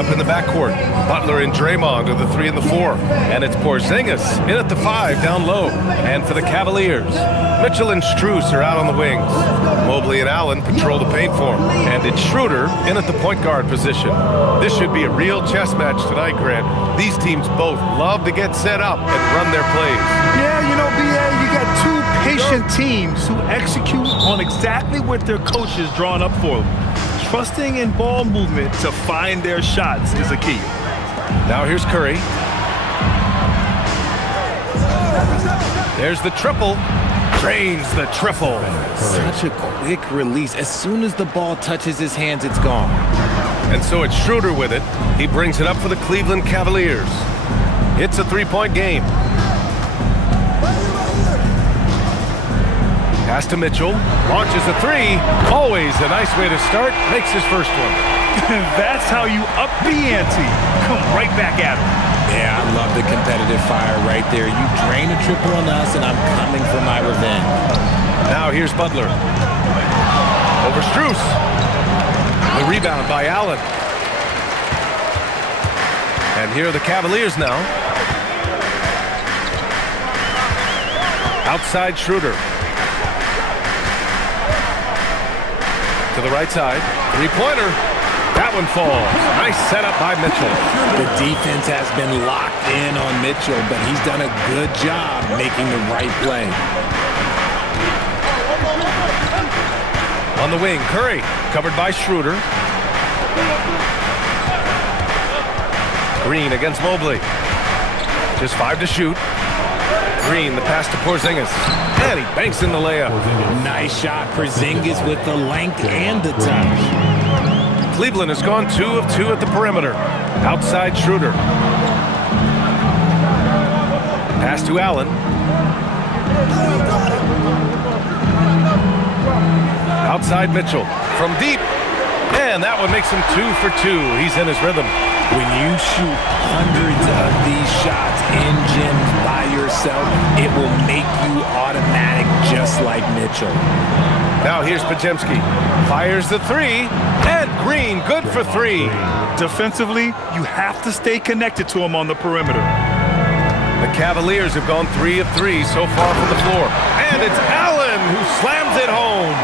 up in the backcourt. Butler and Draymond are the 3 and the 4. And it's Porzingis in at the 5 down low. And for the Cavaliers, Mitchell and Strus are out on the wings. Mobley and Allen patrol the paint for him. And it's Schroeder in at the point guard position. This should be a real chess match tonight, Grant. These teams both love to get set up and run their plays. Yeah, you know, B.A., you got two patient teams who execute on exactly what their coach is drawing up for them. Trusting in ball movement to find their shots is a key. Now here's Curry. There's the triple. Drains the triple. Such a quick release. As soon as the ball touches his hands, it's gone. And so it's Schroeder with it. He brings it up for the Cleveland Cavaliers. It's a 3-point game. Pass to Mitchell. Launches a 3. Always a nice way to start. Makes his first one. That's how you up the ante. Come right back at him. Yeah, I love the competitive fire right there. You drain a triple on us, and I'm coming for my revenge. Now here's Butler. Over Strus. The rebound by Allen. And here are the Cavaliers now. Outside Schroeder. To the right side. 3-pointer. That one falls. Nice setup by Mitchell. The defense has been locked in on Mitchell, but he's done a good job making the right play. On the wing, Curry, covered by Schroeder. Green against Mobley. Just 5 to shoot. Green, the pass to Porzingis. And he banks in the layup. Nice shot, Porzingis with the length and the touch. Cleveland has gone 2 of 2 at the perimeter. Outside Schroeder. Pass to Allen. Outside Mitchell. From deep. And that one makes him 2 for 2. He's in his rhythm. When you shoot hundreds of these shots in gyms by yourself, it will make you automatic just like Mitchell. Now here's Podziemski. Fires the 3. And Green, good for 3. Defensively, you have to stay connected to him on the perimeter. The Cavaliers have gone 3 of 3 so far from the floor. And it's Allen who slams it home.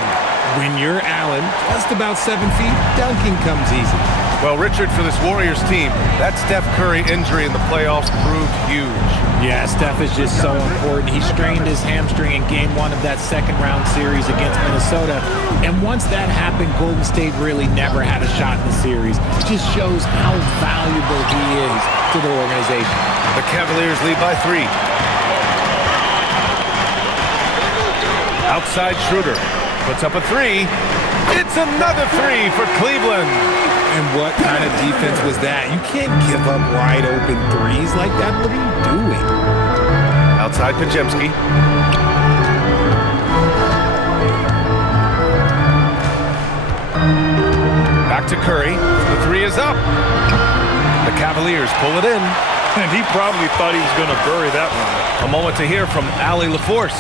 When you're Allen, just about 7 feet, dunking comes easy. Well, Richard, for this Warriors team, that Steph Curry injury in the playoffs proved huge. Yeah, Steph is just so important. He strained his hamstring in Game 1 of that second-round series against Minnesota. And once that happened, Golden State really never had a shot in the series. It just shows how valuable he is to the organization. The Cavaliers lead by 3. Outside Schroeder. Puts up a 3. It's another 3 for Cleveland. And what kind of defense was that? You can't give up wide open threes like that. What are you doing? Outside Podziemski. Back to Curry. The 3 is up. The Cavaliers pull it in. And he probably thought he was going to bury that one. A moment to hear from Allie LaForce.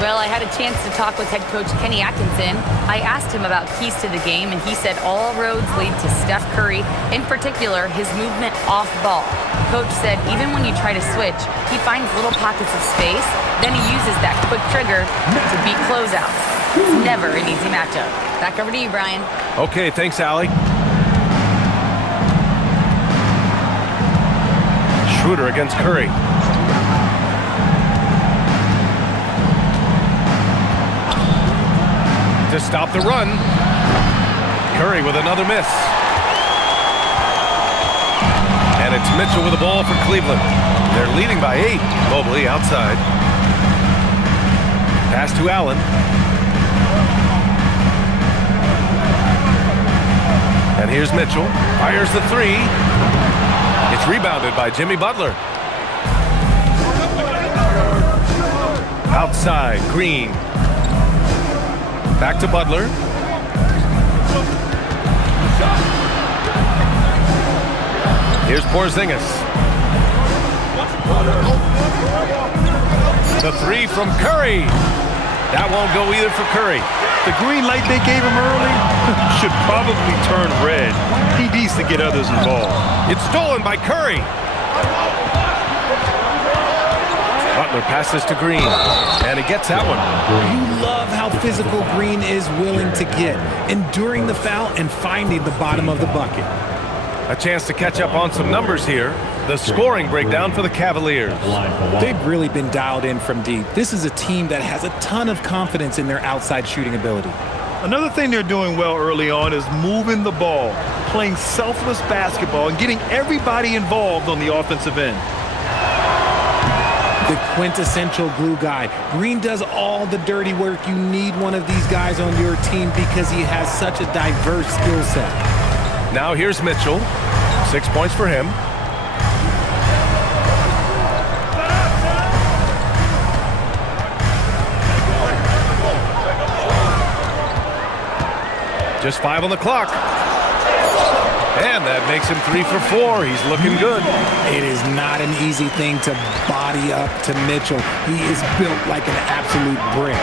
Well, I had a chance to talk with head coach Kenny Atkinson. I asked him about keys to the game, and he said all roads lead to Steph Curry, in particular, his movement off ball. Coach said even when you try to switch, he finds little pockets of space, then he uses that quick trigger to beat closeouts. It's never an easy matchup. Back over to you, Brian. Okay, thanks, Allie. Schroeder against Curry. To stop the run. Curry with another miss. And it's Mitchell with the ball for Cleveland. They're leading by 8. Mobley outside. Pass to Allen. And here's Mitchell. Fires the 3. It's rebounded by Jimmy Butler. Outside, Green. Back to Butler. Here's Porzingis. The 3 from Curry. That won't go either for Curry. The green light they gave him early should probably turn red. He needs to get others involved. It's stolen by Curry. Butler passes to Green, and he gets that one. You love how physical Green is willing to get, enduring the foul and finding the bottom of the bucket. A chance to catch up on some numbers here. The scoring breakdown for the Cavaliers. They've really been dialed in from deep. This is a team that has a ton of confidence in their outside shooting ability. Another thing they're doing well early on is moving the ball, playing selfless basketball, and getting everybody involved on the offensive end. The quintessential glue guy. Green does all the dirty work. You need one of these guys on your team because he has such a diverse skill set. Now here's Mitchell. 6 points for him. Just 5 on the clock. And that makes him 3 for 4. He's looking good. It is not an easy thing to body up to Mitchell. He is built like an absolute brick.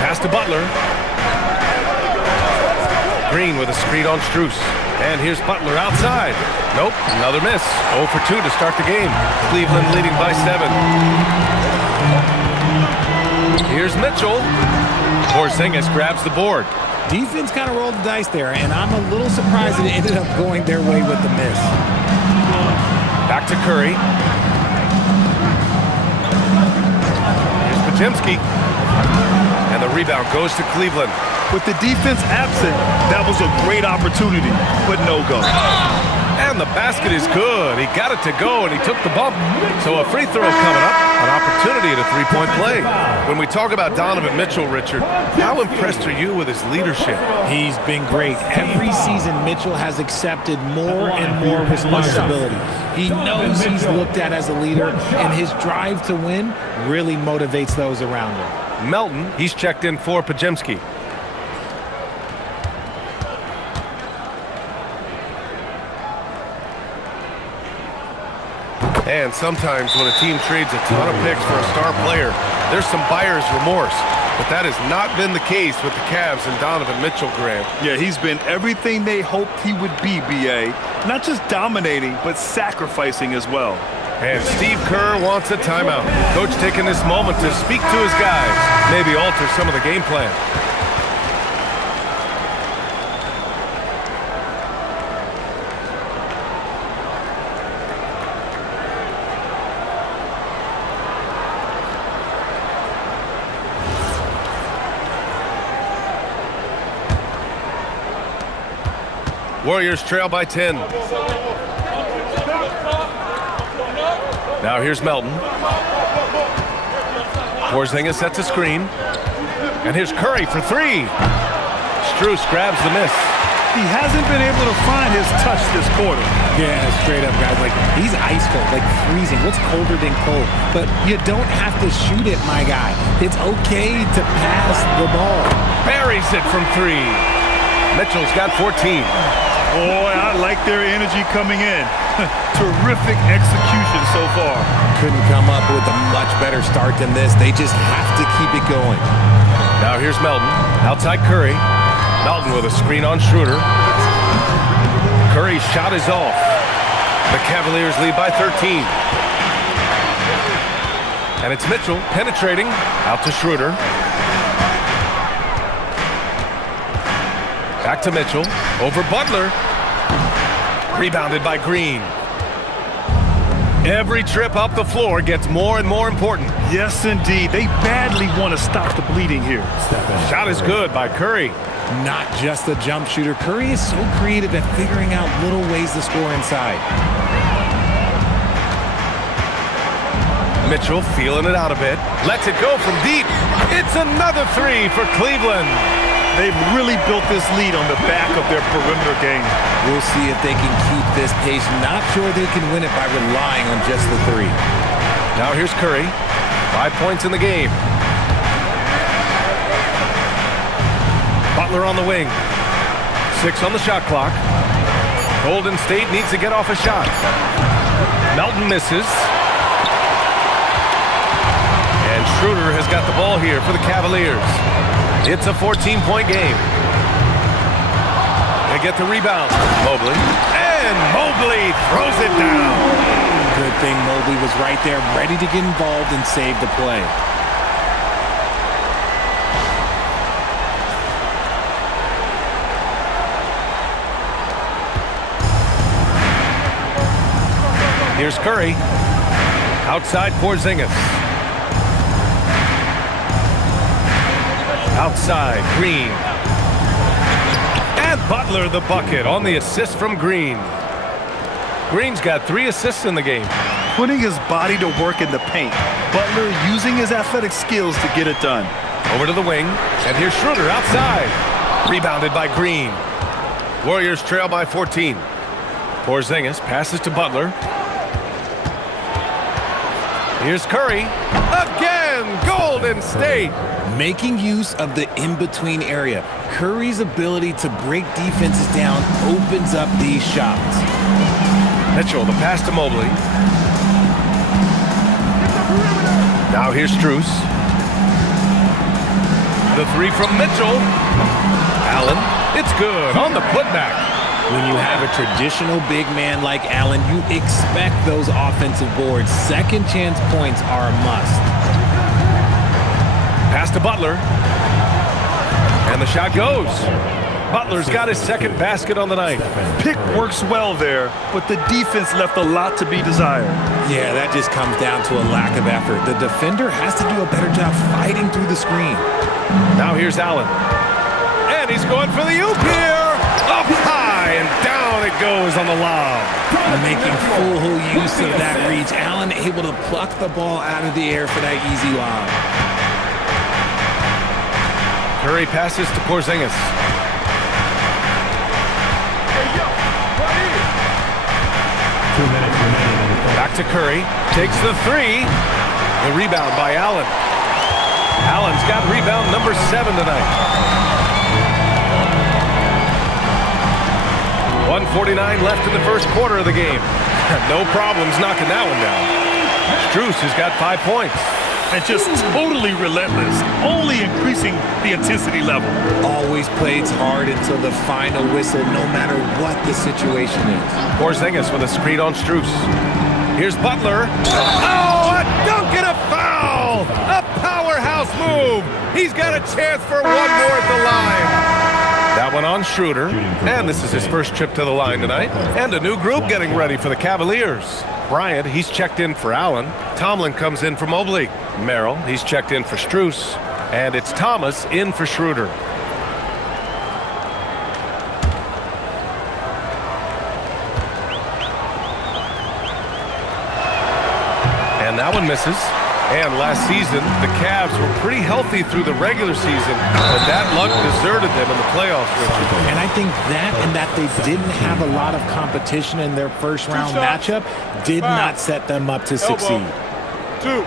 Pass to Butler. Green with a screen on Strus. And here's Butler outside. Nope, another miss. 0 for 2 to start the game. Cleveland leading by 7. Here's Mitchell. Porzingis grabs the board. Defense kind of rolled the dice there, and I'm a little surprised that it ended up going their way with the miss. Back to Curry. Here's Podziemski. And the rebound goes to Cleveland. With the defense absent, that was a great opportunity, but no go. And the basket is good. He got it to go, and he took the bump. So a free throw coming up, an opportunity at a three-point play. When we talk about Donovan Mitchell, Richard, how impressed are you with his leadership? He's been great. Every season, Mitchell has accepted more and more responsibility. He knows he's looked at as a leader, and his drive to win really motivates those around him. Melton, he's checked in for Podziemski. And sometimes when a team trades a ton of picks for a star player, there's some buyer's remorse. But that has not been the case with the Cavs and Donovan Mitchell, Grant. Yeah, he's been everything they hoped he would be, B.A. Not just dominating, but sacrificing as well. And Steve Kerr wants a timeout. Coach taking this moment to speak to his guys, maybe alter some of the game plan. Warriors trail by 10. Now here's Melton. Porzingis sets a screen. And here's Curry for 3. Strus grabs the miss. He hasn't been able to find his touch this quarter. Yeah, straight up, guys. Like, he's ice cold, like freezing. What's colder than cold? But you don't have to shoot it, my guy. It's okay to pass the ball. Buries it from 3. Mitchell's got 14. Boy, I like their energy coming in. Terrific execution so far. Couldn't come up with a much better start than this. They just have to keep it going. Now here's Melton. Outside Curry. Melton with a screen on Schroeder. Curry's shot is off. The Cavaliers lead by 13. And it's Mitchell penetrating out to Schroeder. Back to Mitchell. Over Butler. Rebounded by Green. Every trip up the floor gets more and more important. Yes, indeed. They badly want to stop the bleeding here. Shot is good by Curry. Not just a jump shooter. Curry is so creative at figuring out little ways to score inside. Mitchell feeling it out a bit. Lets it go from deep. It's another 3 for Cleveland. They've really built this lead on the back of their perimeter game. We'll see if they can keep this pace. Not sure they can win it by relying on just the 3. Now here's Curry. 5 points in the game. Butler on the wing. 6 on the shot clock. Golden State needs to get off a shot. Melton misses. And Schroeder has got the ball here for the Cavaliers. It's a 14-point game. They get the rebound. Mobley. And Mobley throws it down. Good thing Mobley was right there, ready to get involved and save the play. Here's Curry. Outside Porzingis. Outside Green. And Butler the bucket on the assist from Green. Green's got 3 assists in the game. Putting his body to work in the paint. Butler using his athletic skills to get it done. Over to the wing. And here's Schroeder outside. Rebounded by Green. Warriors trail by 14. Porzingis passes to Butler. Here's Curry. Again, Golden State. Making use of the in-between area. Curry's ability to break defenses down opens up these shots. Mitchell, the pass to Mobley. Now here's Strus. The 3 from Mitchell. Allen, it's good on the putback. When you have a traditional big man like Allen, you expect those offensive boards. Second chance points are a must. Pass to Butler. And the shot goes. Butler's got his second basket on the night. Pick works well there, but the defense left a lot to be desired. Yeah, that just comes down to a lack of effort. The defender has to do a better job fighting through the screen. Now here's Allen. And he's going for the oop here. Up high and down it goes on the lob. Making full use of that reach. Allen able to pluck the ball out of the air for that easy lob. Curry passes to Porzingis. Back to Curry. Takes the 3. The rebound by Allen. Allen's got rebound number 7 tonight. 1:49 left in the first quarter of the game. No problems knocking that one down. Strus has got 5 points. And just totally relentless, only increasing the intensity level. Always plays hard until the final whistle, no matter what the situation is. Porzingis with a screen on Strus. Here's Butler. Oh, a dunk and a foul! A powerhouse move. He's got a chance for one more at the line. That one on Schroeder. And this is his first trip to the line tonight. And a new group getting ready for the Cavaliers. Bryant, he's checked in for Allen. Tomlin comes in for Mobley. Merrill, he's checked in for Strus. And it's Thomas in for Schroeder. And that one misses. And last season, the Cavs were pretty healthy through the regular season, but that luck deserted them in the playoffs, Richard. And I think that and that they didn't have a lot of competition in their first-round matchup did not set them up to succeed. 2.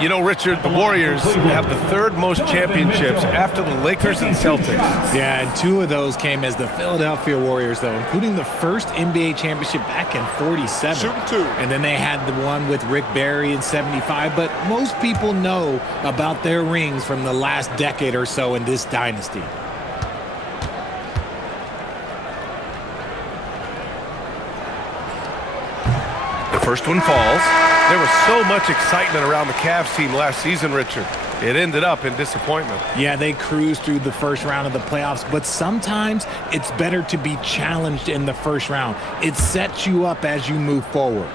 You know, Richard, the Warriors have the 3rd most championships after the Lakers and Celtics. Yeah, and 2 of those came as the Philadelphia Warriors, though, including the first NBA championship back in '47. Shooting 2. And then they had the one with Rick Barry in '75. But most people know about their rings from the last decade or so in this dynasty. The first one falls. There was so much excitement around the Cavs team last season, Richard. It ended up in disappointment. Yeah, they cruised through the first round of the playoffs, but sometimes it's better to be challenged in the first round. It sets you up as you move forward.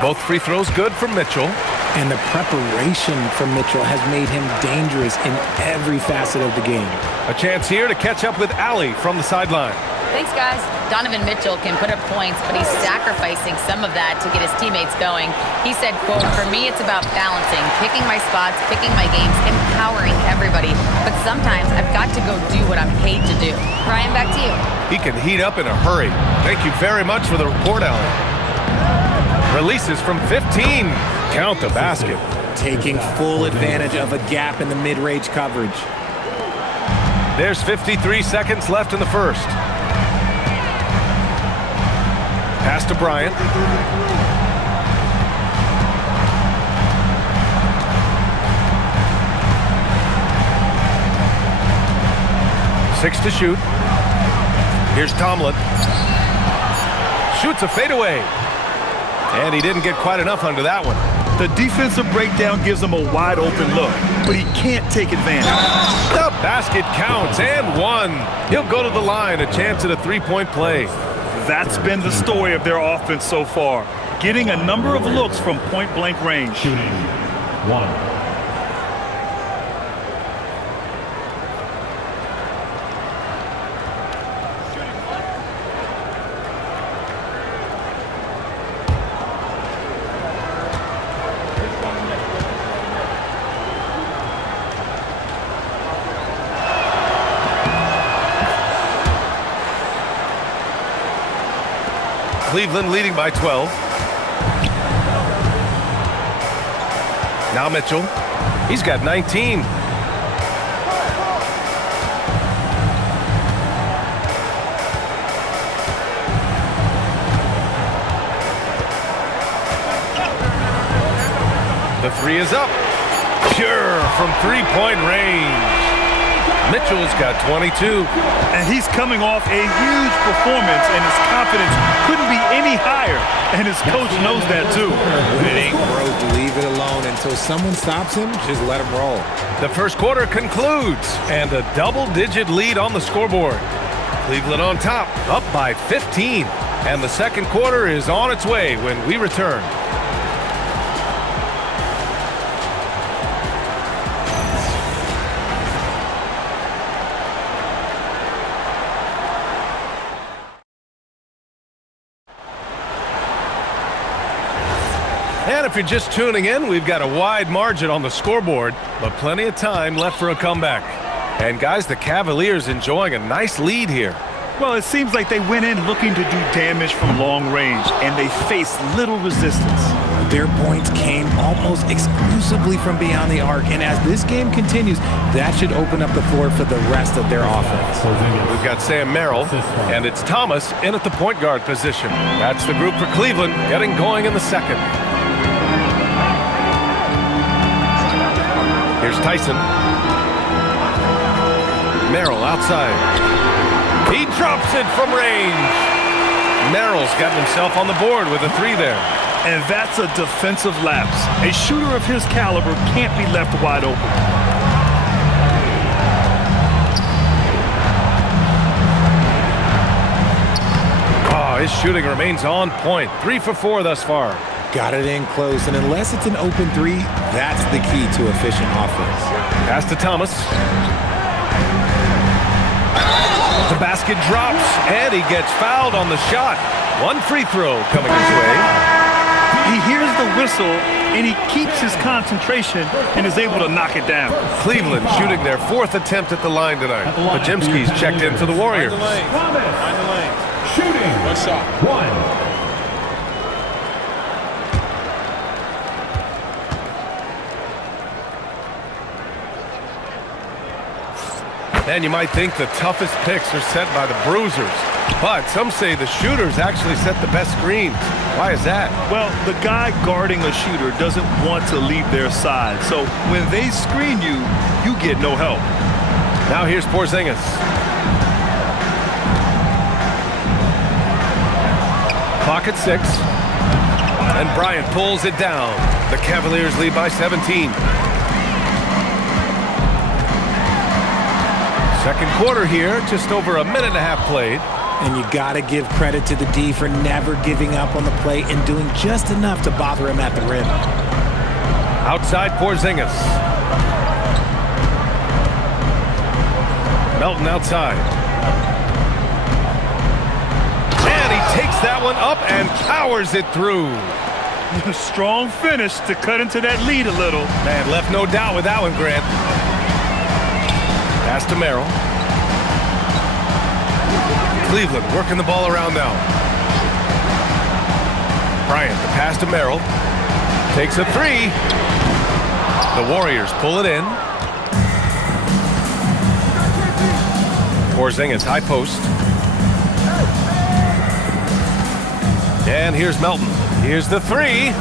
Both free throws good for Mitchell. And the preparation from Mitchell has made him dangerous in every facet of the game. A chance here to catch up with Allie from the sideline. Thanks, guys. Donovan Mitchell can put up points, but he's sacrificing some of that to get his teammates going. He said, quote, "For me, it's about balancing, picking my spots, picking my games, empowering everybody. But sometimes I've got to go do what I'm paid to do." Ryan, back to you. He can heat up in a hurry. Thank you very much for the report, Allie. Releases from 15. Count the basket. Taking full advantage of a gap in the mid-range coverage. There's 53 seconds left in the first. Pass to Bryant. Six to shoot. Here's Tomlin. Shoots a fadeaway. And he didn't get quite enough under that one. The defensive breakdown gives him a wide open look, but he can't take advantage. The basket counts and one. He'll go to the line, a chance at a three-point play. That's been the story of their offense so far, getting a number of looks from point-blank range. Shooting one. Cleveland leading by 12. Now Mitchell. He's got 19. The three is up. Pure from three-point range. Mitchell's got 22. And he's coming off a huge performance, and his confidence couldn't be any higher. And his coach knows that, too. When it ain't broke, leave it alone until someone stops him. Just let him roll. The first quarter concludes, and a double-digit lead on the scoreboard. Cleveland on top, up by 15. And the second quarter is on its way when we return. And if you're just tuning in, we've got a wide margin on the scoreboard, but plenty of time left for a comeback. And guys, the Cavaliers enjoying a nice lead here. Well, it seems like they went in looking to do damage from long range, and they faced little resistance. Their points came almost exclusively from beyond the arc, and as this game continues, that should open up the floor for the rest of their offense. We've got Sam Merrill, and it's Thomas in at the point guard position. That's the group for Cleveland getting going in the second. Here's Tyson. Merrill outside. He drops it from range. Merrill's gotten himself on the board with a three there. And that's a defensive lapse. A shooter of his caliber can't be left wide open. Oh, his shooting remains on point. 3 for 4 thus far. Got it in close, and unless it's an open three, that's the key to efficient offense. Pass to Thomas. The basket drops, and he gets fouled on the shot. One free throw coming his way. He hears the whistle, and he keeps his concentration and is able to knock it down. Cleveland shooting their 4th attempt at the line tonight. Pajimski's checked in for the Warriors. Find the lane. Shooting. One shot. One. And you might think the toughest picks are set by the bruisers, but some say the shooters actually set the best screens. Why is that? Well, the guy guarding a shooter doesn't want to leave their side, so when they screen you, you get no help. Now here's Porzingis. Clock at 6. And Bryant pulls it down. The Cavaliers lead by 17. Second quarter here, just over a minute and a half played. And you got to give credit to the D for never giving up on the play and doing just enough to bother him at the rim. Outside Porzingis. Melton outside. And he takes that one up and powers it through. A strong finish to cut into that lead a little. Man, left no doubt with that one, Grant. Pass to Merrill. Cleveland working the ball around now. Bryant, the pass to Merrill. Takes a three. The Warriors pull it in. Porzingis, high post. And here's Melton. Here's the three.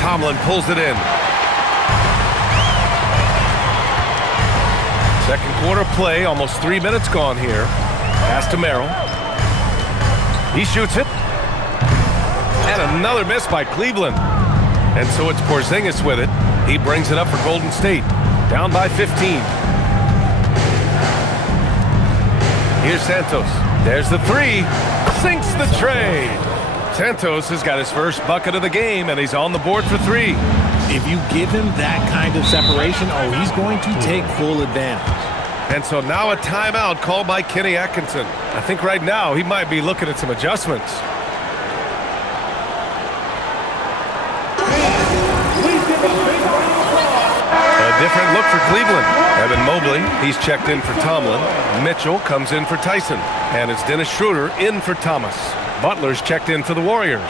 Tomlin pulls it in. Second quarter play, almost 3 minutes gone here. Pass to Merrill. He shoots it. And another miss by Cleveland. And so it's Porzingis with it. He brings it up for Golden State. Down by 15. Here's Santos. There's the three. Sinks the trade. Santos has got his first bucket of the game, and he's on the board for three. If you give him that kind of separation, he's going to take full advantage. And so now a timeout called by Kenny Atkinson. I think right now he might be looking at some adjustments. A different look for Cleveland. Evan Mobley, he's checked in for Tomlin. Mitchell comes in for Tyson. And it's Dennis Schroeder in for Thomas. Butler's checked in for the Warriors.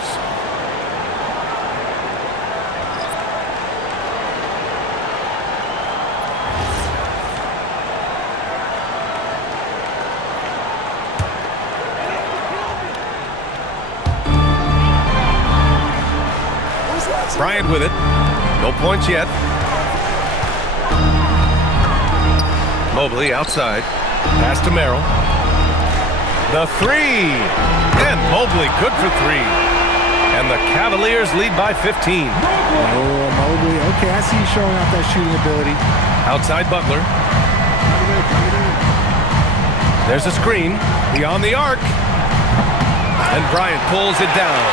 Bryant with it. No points yet. Mobley outside. Pass to Merrill. The three. And Mobley good for three. And the Cavaliers lead by 15. Mobley. Okay, I see you showing off that shooting ability. Outside Butler. There's a screen. Beyond the arc. And Bryant pulls it down.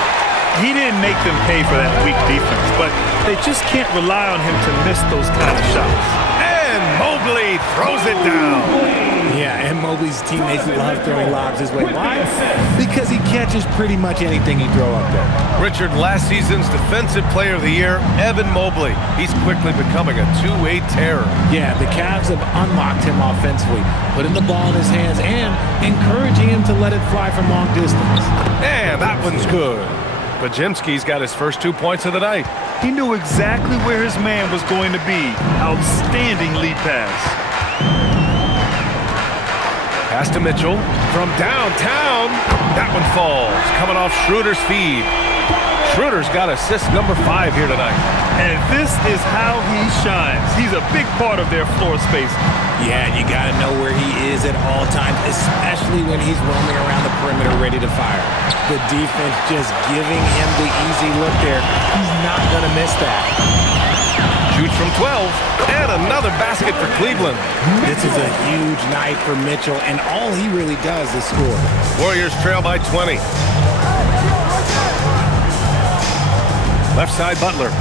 He didn't make them pay for that weak defense, but they just can't rely on him to miss those kind of shots. And Mobley throws it down. Yeah, and Mobley's teammates love throwing lobs his way. Why? Because he catches pretty much anything you throw up there. Richard, last season's Defensive Player of the Year, Evan Mobley. He's quickly becoming a two-way terror. Yeah, the Cavs have unlocked him offensively, putting the ball in his hands and encouraging him to let it fly from long distance. And that one's good. Podziemski's got his first 2 points of the night. He knew exactly where his man was going to be. Outstanding lead pass. Pass to Mitchell from downtown. That one falls, coming off Schroeder's feed. Schroeder's got assist number 5 here tonight. And this is how he shines. He's a big part of their floor space. Yeah, you got to know where he is at all times, especially when he's roaming around the perimeter ready to fire. The defense just giving him the easy look there. He's not going to miss that. Shoots from 12, and another basket for Cleveland. This is a huge night for Mitchell, and all he really does is score. Warriors trail by 20. Left side, Butler.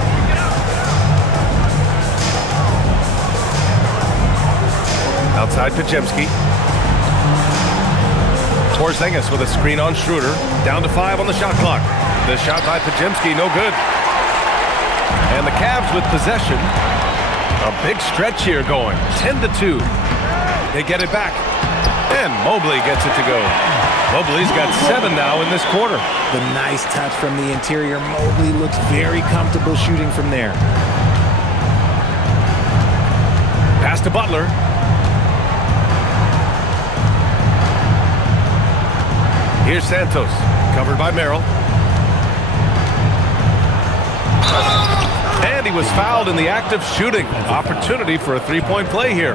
Outside, Podziemski. Porzingis with a screen on Schroeder. Down to 5 on the shot clock. The shot by Podziemski, no good. And the Cavs with possession. A big stretch here going. 10-2. They get it back. And Mobley gets it to go. Mobley's got 7 now in this quarter. The nice touch from the interior. Mobley looks very comfortable shooting from there. Pass to Butler. Here's Santos, covered by Merrill. And he was fouled in the act of shooting. Opportunity for a three-point play here.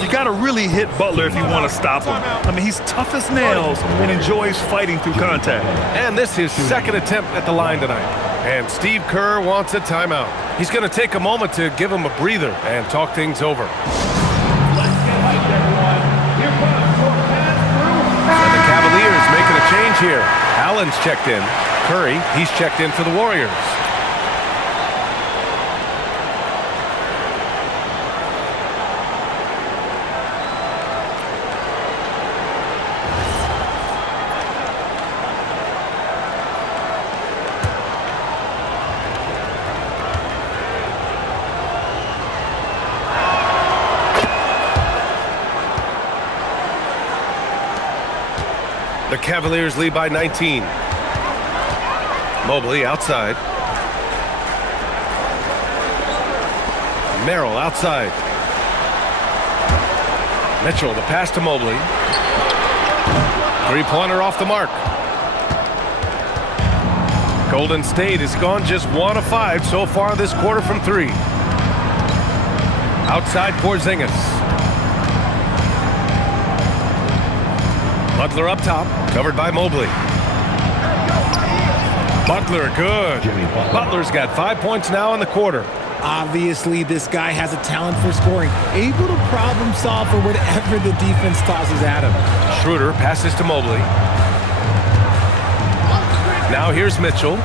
You got to really hit Butler if you want to stop him. I mean, he's tough as nails and enjoys fighting through contact. And this is his second attempt at the line tonight. And Steve Kerr wants a timeout. He's going to take a moment to give him a breather and talk things over. And the Cavaliers making a change here. Allen's checked in. Curry, he's checked in for the Warriors. The Cavaliers lead by 19. Mobley outside. Merrill outside. Mitchell, the pass to Mobley. Three-pointer off the mark. Golden State has gone just 1 of 5 so far this quarter from 3. Outside Porzingis. Butler up top, covered by Mobley. Butler, good. Butler's got 5 points now in the quarter. Obviously, this guy has a talent for scoring, able to problem solve for whatever the defense tosses at him. Schroeder passes to Mobley. Now here's Mitchell.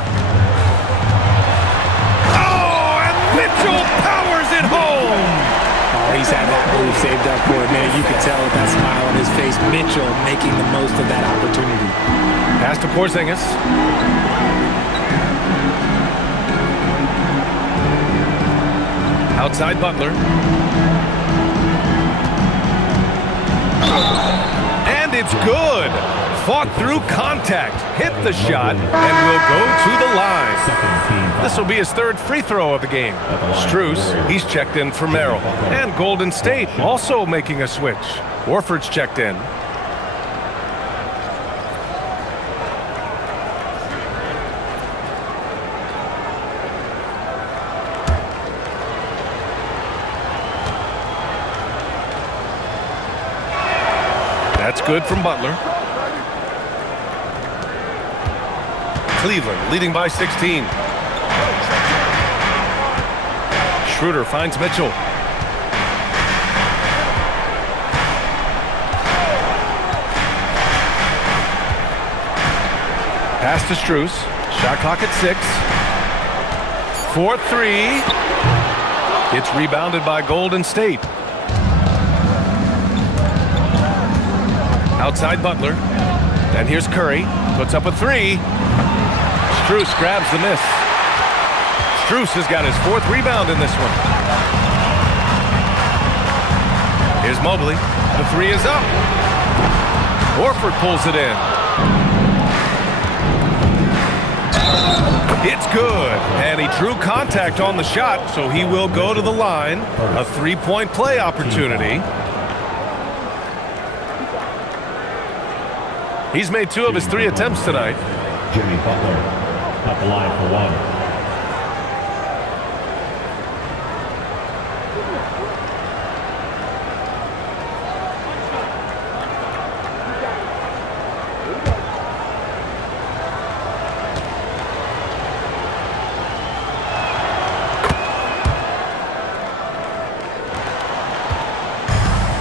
Oh, and Mitchell powers it home! Oh, he's had that move saved up for a minute. You can tell with that smile on his face. Mitchell making the most of that opportunity. Pass to Porzingis. Outside Butler. And it's good. Fought through contact, hit the shot, and will go to the line. This will be his 3rd free throw of the game. Strus, he's checked in for Merrill. And Golden State also making a switch. Warford's checked in. That's good from Butler. Cleveland leading by 16. Schroeder finds Mitchell. Pass to Strus. Shot clock at 6. 4-3. It's rebounded by Golden State. Outside Butler. And here's Curry. Puts up a 3. Strus grabs the miss. Strus has got his 4th rebound in this one. Here's Mobley. The 3 is up. Horford pulls it in. It's good. And he drew contact on the shot, so he will go to the line. A 3-point play opportunity. He's made 2 of his 3 attempts tonight. Jimmy Butler at the line for 1.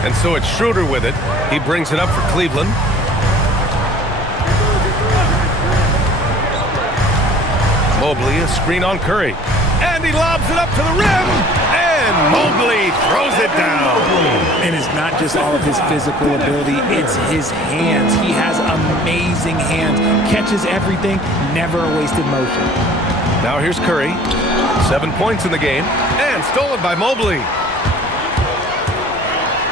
And so it's Schroeder with it. He brings it up for Cleveland. Mobley, a screen on Curry. And he lobs it up to the rim. And Mobley throws it down. And it's not just all of his physical ability, it's his hands. He has amazing hands. Catches everything, never a wasted motion. Now here's Curry. 7 points in the game. And stolen by Mobley.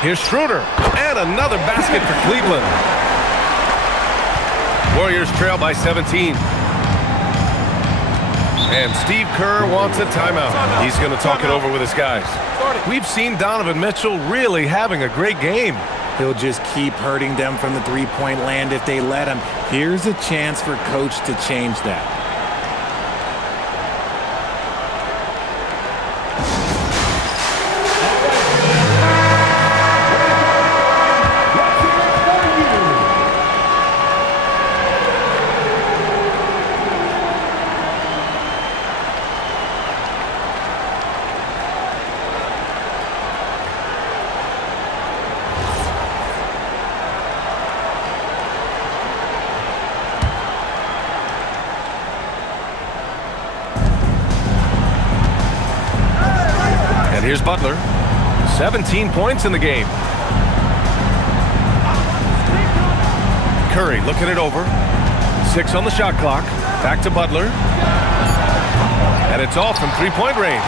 Here's Schroeder. And another basket for Cleveland. Warriors trail by 17. And Steve Kerr wants a timeout. He's going to talk it over with his guys. We've seen Donovan Mitchell really having a great game. He'll just keep hurting them from the three-point land if they let him. Here's a chance for Coach to change that. Here's Butler. 17 points in the game. Curry looking it over. 6 on the shot clock. Back to Butler. And it's off from three-point range.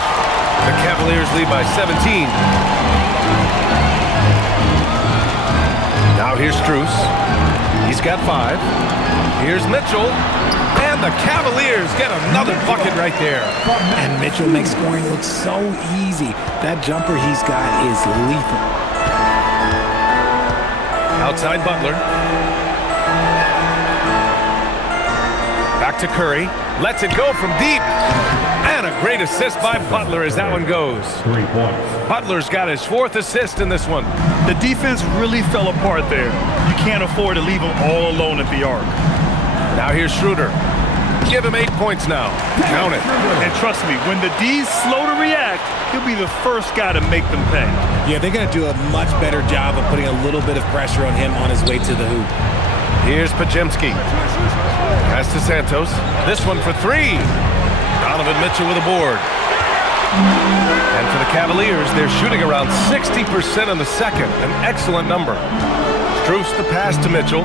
The Cavaliers lead by 17. Now here's Strus. He's got 5. Here's Mitchell. And the Cavaliers get another bucket right there. And Mitchell makes scoring look so easy. That jumper he's got is lethal. Outside Butler. Back to Curry. Lets it go from deep. And a great assist by Butler as that one goes. 3 points. Butler's got his 4th assist in this one. The defense really fell apart there. You can't afford to leave him all alone at the arc. Now here's Schroeder. Give him 8 points now. Count it. And trust me, when the D's slow to react, he'll be the first guy to make them pay. Yeah, they're going to do a much better job of putting a little bit of pressure on him on his way to the hoop. Here's Pajemski. Pass to Santos. This one for 3. Donovan Mitchell with a board. And for the Cavaliers, they're shooting around 60% in the second. An excellent number. Strus the pass to Mitchell.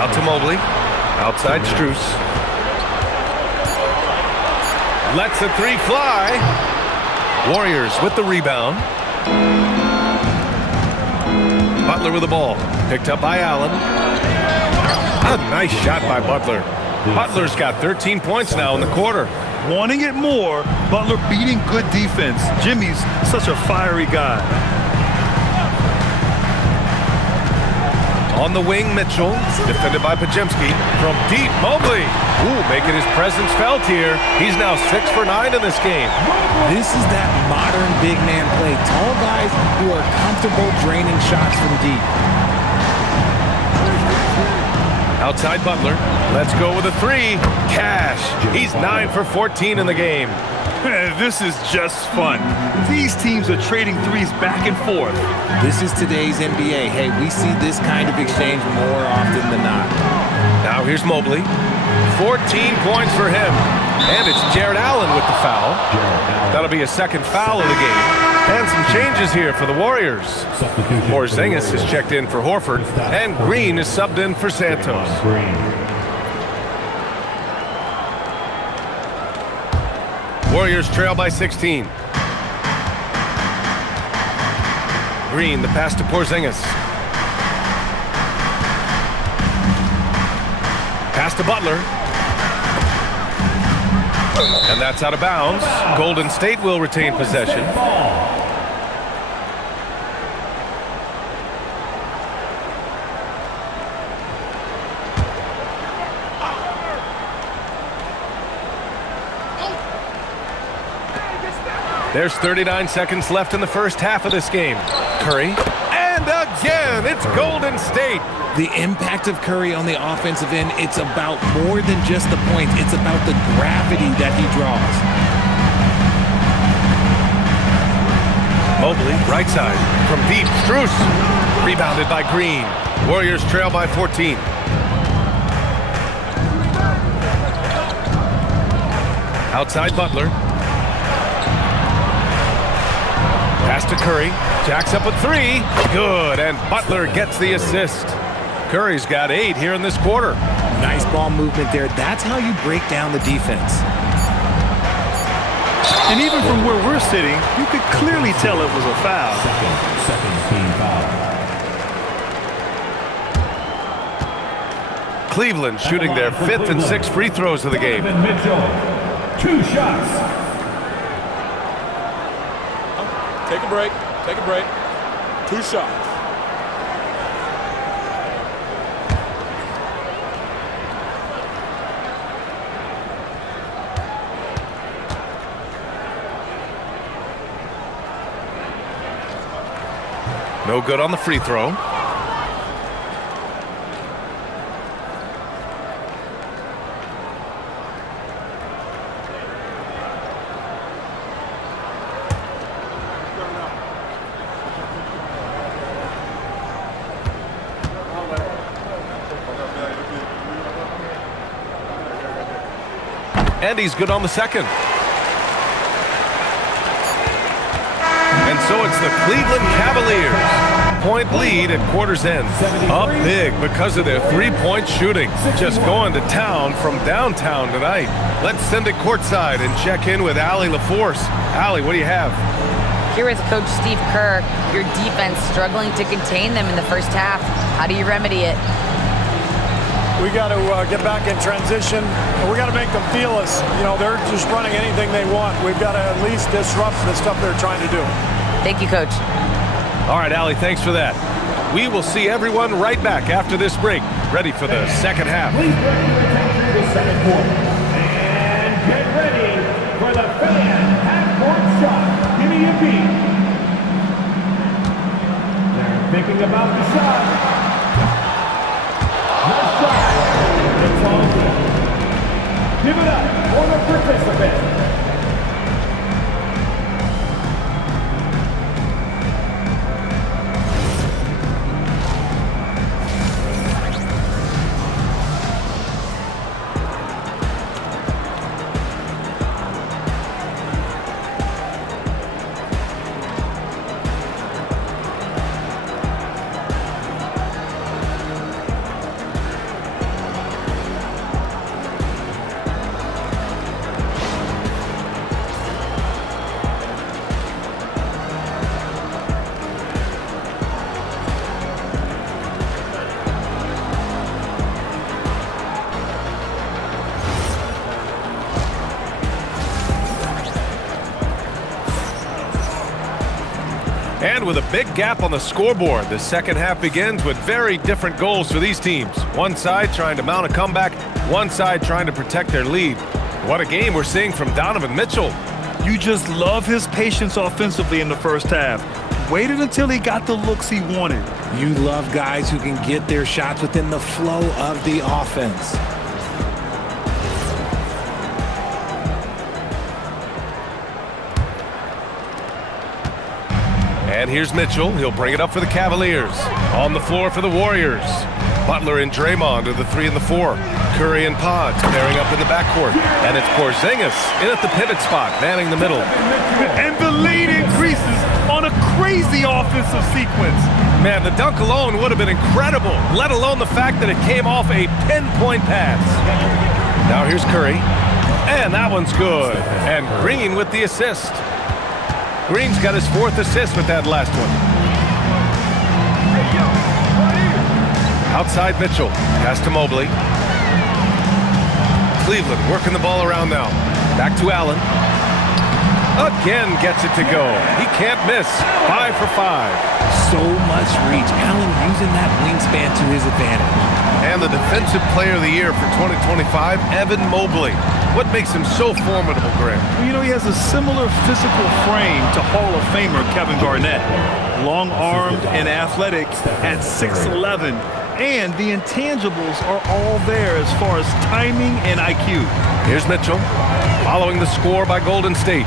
Out to Mobley. Outside Strus. Lets the 3 fly. Warriors with the rebound. Butler with the ball. Picked up by Allen. A nice shot by Butler. Butler's got 13 points now in the quarter. Wanting it more, Butler beating good defense. Jimmy's such a fiery guy. On the wing, Mitchell, defended by Pajemski. From deep, Mobley. Ooh, making his presence felt here. He's now 6 for 9 in this game. This is that modern big man play. Tall guys who are comfortable draining shots from deep. Outside Butler. Let's go with a 3. Cash. He's 9 for 14 in the game. This is just fun. These teams are trading threes back and forth. This is today's NBA. Hey, we see this kind of exchange more often than not. Now here's Mobley. 14 points for him. And it's Jared Allen with the foul. That'll be a 2nd foul of the game. And some changes here for the Warriors. Porzingis is checked in for Horford. And Green is subbed in for Santos. Warriors trail by 16. Green, the pass to Porzingis. Pass to Butler. And that's out of bounds. Golden State will retain possession. There's 39 seconds left in the first half of this game. Curry. And again, it's Golden State. The impact of Curry on the offensive end, it's about more than just the points. It's about the gravity that he draws. Mobley, right side. From deep, Strus. Rebounded by Green. Warriors trail by 14. Outside Butler. Pass to Curry. Jacks up a 3. Good, and Butler gets the assist. Curry's got 8 here in this quarter. Nice ball movement there. That's how you break down the defense. And even from where we're sitting, you could clearly tell it was a foul. Second team foul. Cleveland shooting their 5th and 6th free throws of the game. Donovan Mitchell, 2 shots. Take a break. Take a break. 2 shots. No good on the free throw. And he's good on the second. And so it's the Cleveland Cavaliers. Point lead at quarter's end. Up big because of their 3-point shooting. Just going to town from downtown tonight. Let's send it courtside and check in with Allie LaForce. Allie, what do you have? Here with Coach Steve Kerr, your defense struggling to contain them in the first half. How do you remedy it? We got to get back in transition. We got to make them feel us. You know, they're just running anything they want. We've got to at least disrupt the stuff they're trying to do. Thank you, Coach. All right, Allie, thanks for that. We will see everyone right back after this break, ready for the second half. Please direct your attention to the second quarter. And get ready for the fan half-court shot. Give me a beat. They're thinking about the shot. No shot. It's all good. Give it up for the participant. And with a big gap on the scoreboard, the second half begins with very different goals for these teams. One side trying to mount a comeback, one side trying to protect their lead. What a game we're seeing from Donovan Mitchell. You just love his patience offensively in the first half. Waited until he got the looks he wanted. You love guys who can get their shots within the flow of the offense. And here's Mitchell. He'll bring it up for the Cavaliers. On the floor for the Warriors. Butler and Draymond are the 3 and the 4. Curry and Pods pairing up in the backcourt. And it's Porzingis in at the pivot spot, manning the middle. And the lead increases on a crazy offensive sequence. Man, the dunk alone would have been incredible, let alone the fact that it came off a pinpoint pass. Now here's Curry. And that one's good. And Green with the assist. Green's got his 4th assist with that last one. Outside Mitchell. Pass to Mobley. Cleveland working the ball around now. Back to Allen. Again gets it to go. He can't miss. 5 for 5. So much reach. Allen using that wingspan to his advantage. And the Defensive Player of the Year for 2025, Evan Mobley. What makes him so formidable, Graham? You know, he has a similar physical frame to Hall of Famer Kevin Garnett. Long-armed and athletic at 6'11", and the intangibles are all there as far as timing and IQ. Here's Mitchell, following the score by Golden State.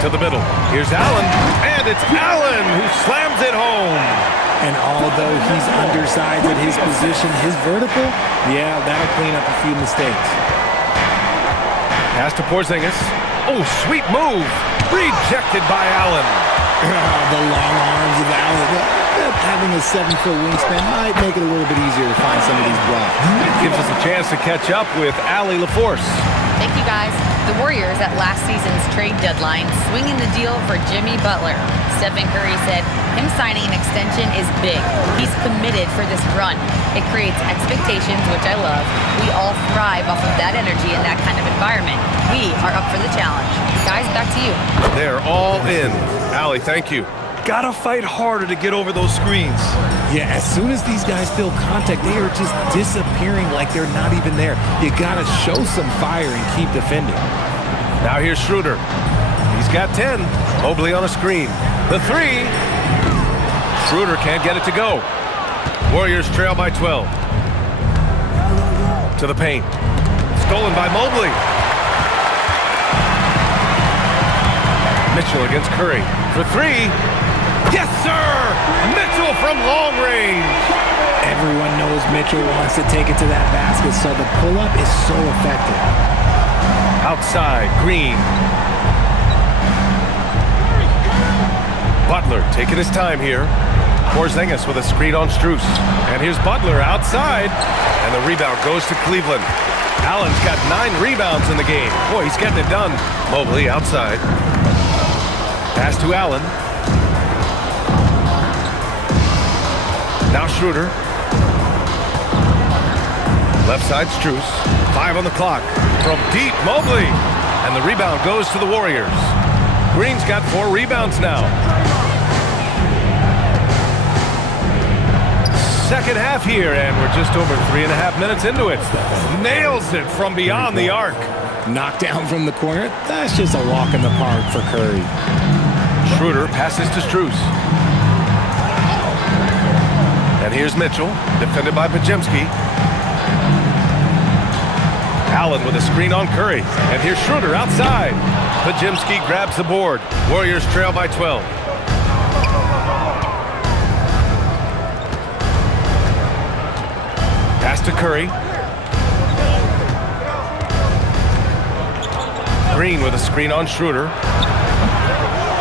To the middle. Here's Allen, and it's Allen who slams it home. And although he's undersized at his position, his vertical, yeah, that'll clean up a few mistakes. Pass to Porzingis. Oh, sweet move. Rejected by Allen. The long arms of Allen. Having a 7-foot wingspan might make it a little bit easier to find some of these blocks. Gives us a chance to catch up with Allie LaForce. Thank you, guys. The Warriors at last season's trade deadline swinging the deal for Jimmy Butler. Stephen Curry said him signing an extension is big. He's committed for this run. It creates expectations, which I love. We all thrive off of that energy and that kind of environment. We are up for the challenge. Guys, back to you. They're all in. Allie, thank you. Gotta fight harder to get over those screens. Yeah, as soon as these guys feel contact, they are just disappearing like they're not even there. You gotta show some fire and keep defending. Now here's Schroeder. He's got 10. Mobley on a screen. The 3. Schroeder can't get it to go. Warriors trail by 12. To the paint. Stolen by Mobley. Mitchell against Curry. For 3. Yes, sir! Mitchell from long range. Everyone knows Mitchell wants to take it to that basket, so the pull-up is so effective. Outside, Green. Butler taking his time here. Porzingis with a screen on Strus. And here's Butler outside. And the rebound goes to Cleveland. Allen's got 9 rebounds in the game. Boy, he's getting it done. Mobley outside. Pass to Allen. Now Schroeder. Left side Strus. 5 on the clock. From deep, Mobley. And the rebound goes to the Warriors. Green's got 4 rebounds now. Second half here, and we're just over 3.5 minutes into it. Nails it from beyond the arc. Knocked down from the corner. That's just a walk in the park for Curry. Schroeder passes to Strus. And here's Mitchell, defended by Pajemski. Allen with a screen on Curry. And here's Schroeder outside. Pajemski grabs the board. Warriors trail by 12. Pass to Curry. Green with a screen on Schroeder.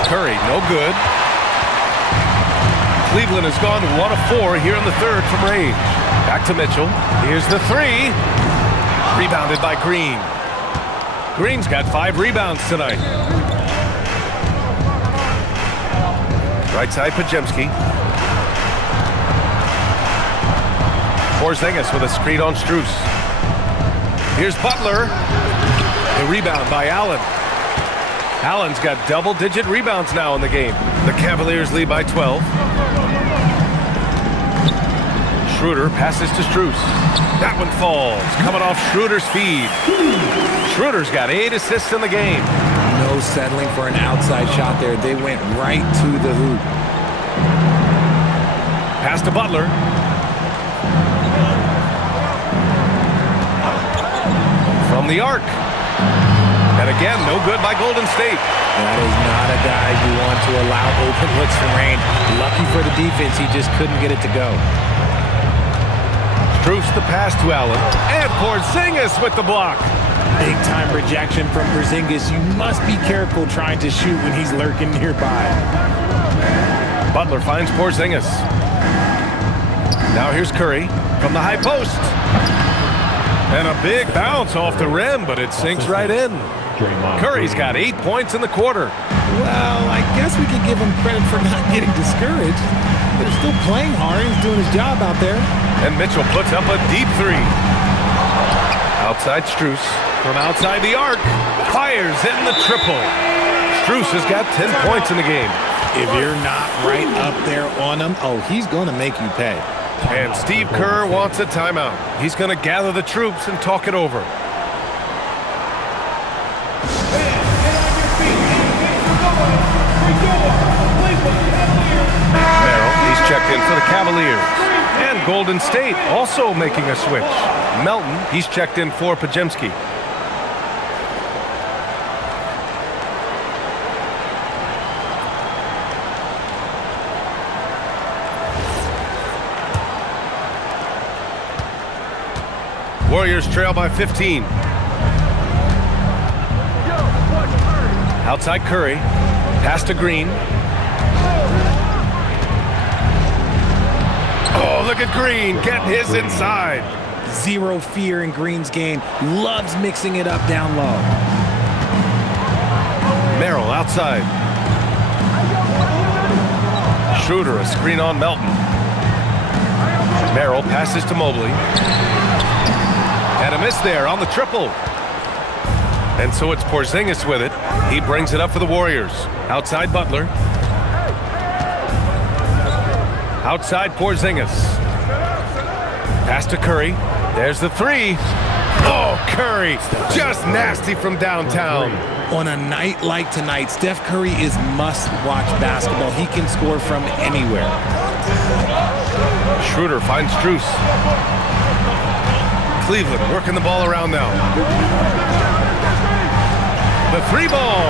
Curry, no good. Cleveland has gone 1 of 4 here in the third from range. Back to Mitchell. Here's the 3. Rebounded by Green. Green's got 5 rebounds tonight. Right side, Pajemski. Porzingis with a screen on Strus. Here's Butler. The rebound by Allen. Allen's got double-digit rebounds now in the game. The Cavaliers lead by 12. Schroeder passes to Strus. That one falls, coming off Schroeder's feed. Schroeder's got 8 assists in the game. No settling for an outside shot there. They went right to the hoop. Pass to Butler. From the arc. And again, no good by Golden State. That is not a guy you want to allow open looks from range. Lucky for the defense, he just couldn't get it to go. Strus the pass to Allen. And Porzingis with the block. Big time rejection from Porzingis. You must be careful trying to shoot when he's lurking nearby. Butler finds Porzingis. Now here's Curry from the high post. And a big bounce off the rim, but it sinks right in. Curry's got 8 points in the quarter. Well, I guess we could give him credit for not getting discouraged. They're still playing hard. He's doing his job out there. And Mitchell puts up a deep 3. Outside Strus. From outside the arc. Fires in the triple. Strus has got 10 points in the game. If you're not right up there on him, oh, he's going to make you pay. And Steve Kerr wants a timeout. He's going to gather the troops and talk it over. Merrill, he's checked in for the Cavaliers. And Golden State also making a switch. Melton, he's checked in for Pajemski. Warriors trail by 15. Outside Curry. Pass to Green. Oh, look at Green getting his inside. Zero fear in Green's game. Loves mixing it up down low. Merrill outside. Schroeder, a screen on Melton. Merrill passes to Mobley. And a miss there on the triple. And so it's Porzingis with it. He brings it up for the Warriors. Outside Butler. Outside Porzingis. Pass to Curry. There's the 3. Oh, Curry. Just nasty from downtown. On a night like tonight, Steph Curry is must-watch basketball. He can score from anywhere. Schroeder finds Strus. Cleveland working the ball around now. The 3 ball.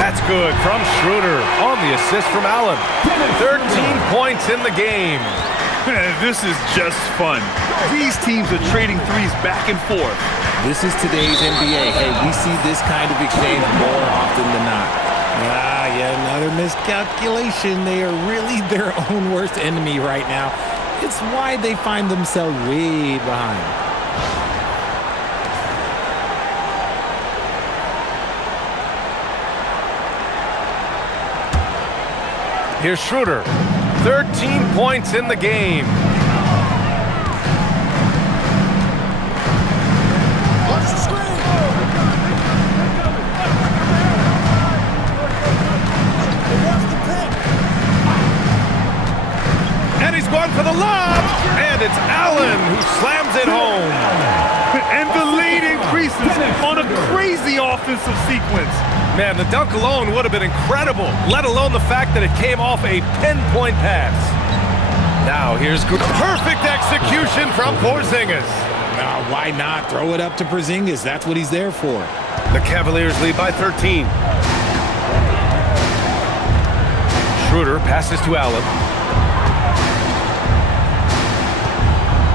That's good from Schroeder on the assist from Allen. 13 points in the game. This is just fun. These teams are trading threes back and forth. This is today's NBA. Hey, we see this kind of exchange more often than not. Yet another miscalculation. They are really their own worst enemy right now. It's why they find themselves way behind. Here's Schroeder. 13 points in the game. the lob, and it's Allen who slams it home. And the lead increases on a crazy offensive sequence. Man, the dunk alone would have been incredible, let alone the fact that it came off a pinpoint pass. Now here's perfect execution from Porzingis. Why not? Throw it up to Porzingis. That's what he's there for. The Cavaliers lead by 13. Schroeder passes to Allen.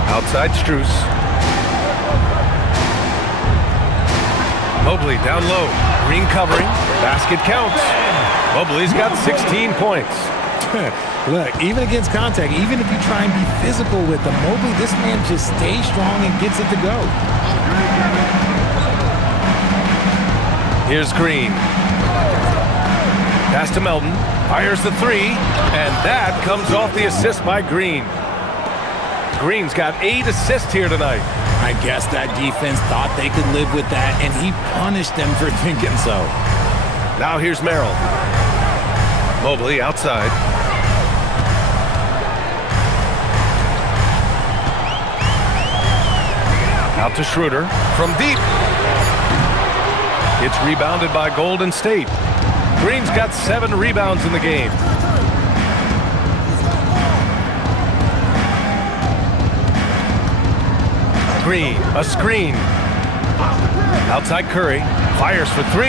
Outside Strus. Mobley down low. Green covering. Basket counts. Mobley's got 16 points. Look, even against contact, even if you try and be physical with him, Mobley, this man just stays strong and gets it to go. Here's Green. Pass to Melton. Fires the three. And that comes off the assist by Green. Green's got 8 assists here tonight. I guess that defense thought they could live with that, and he punished them for thinking so. Now here's Merrill. Mobley outside. Out to Schroeder from deep. It's rebounded by Golden State. Green's got 7 rebounds in the game. Green, a screen. Outside Curry, fires for 3.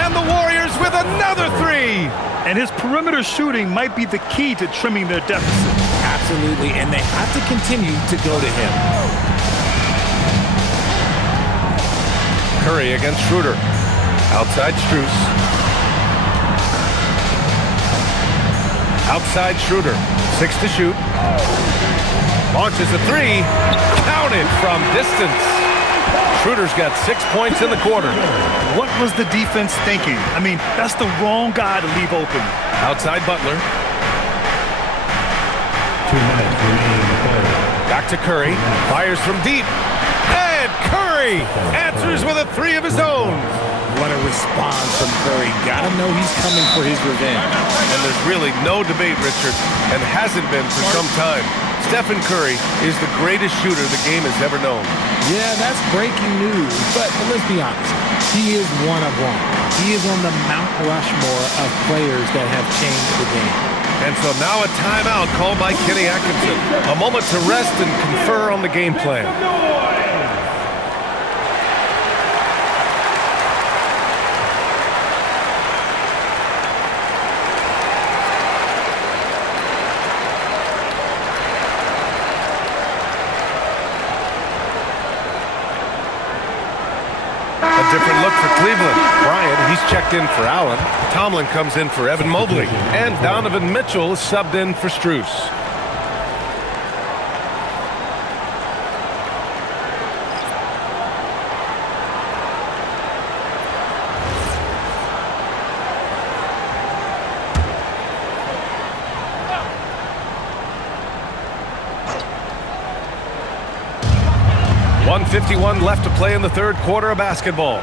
And the Warriors with another 3. And his perimeter shooting might be the key to trimming their deficit. Absolutely, and they have to continue to go to him. Curry against Schroeder. Outside Strus. Outside Schroeder. 6 to shoot. Launches a 3. Counted from distance. Schroeder's got 6 points in the quarter. What was the defense thinking? I mean, that's the wrong guy to leave open. Outside Butler. 2 minutes remaining in the quarter. Back to Curry. Fires from deep. And Curry answers with a 3 of his own. What a response from Curry. Gotta know he's coming for his revenge. And there's really no debate, Richard, and hasn't been for some time. Stephen Curry is the greatest shooter the game has ever known. Yeah, that's breaking news, but let's be honest. He is one of one. He is on the Mount Rushmore of players that have changed the game. And so now a timeout called by Kenny Atkinson. A moment to rest and confer on the game plan. A different look for Cleveland. Bryant, he's checked in for Allen. Tomlin comes in for Evan Mobley. And Donovan Mitchell is subbed in for Strus. .151 left to play in the third quarter of basketball.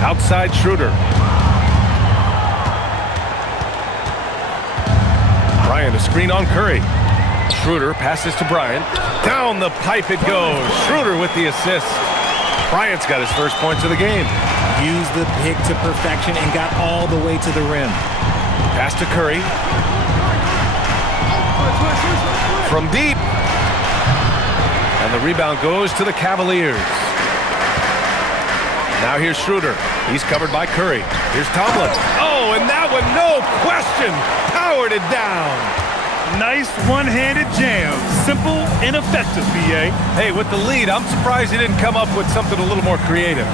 Outside Schroeder. Bryant, a screen on Curry. Schroeder passes to Bryant. Down the pipe it goes. Schroeder with the assist. Bryant's got his first points of the game. Used the pick to perfection and got all the way to the rim. Pass to Curry. From deep. And the rebound goes to the Cavaliers. Now here's Schroeder. He's covered by Curry. Here's Tomlin. Oh, and that one, no question, powered it down. Nice one-handed jam. Simple and effective, B.A. Hey, with the lead, I'm surprised he didn't come up with something a little more creative.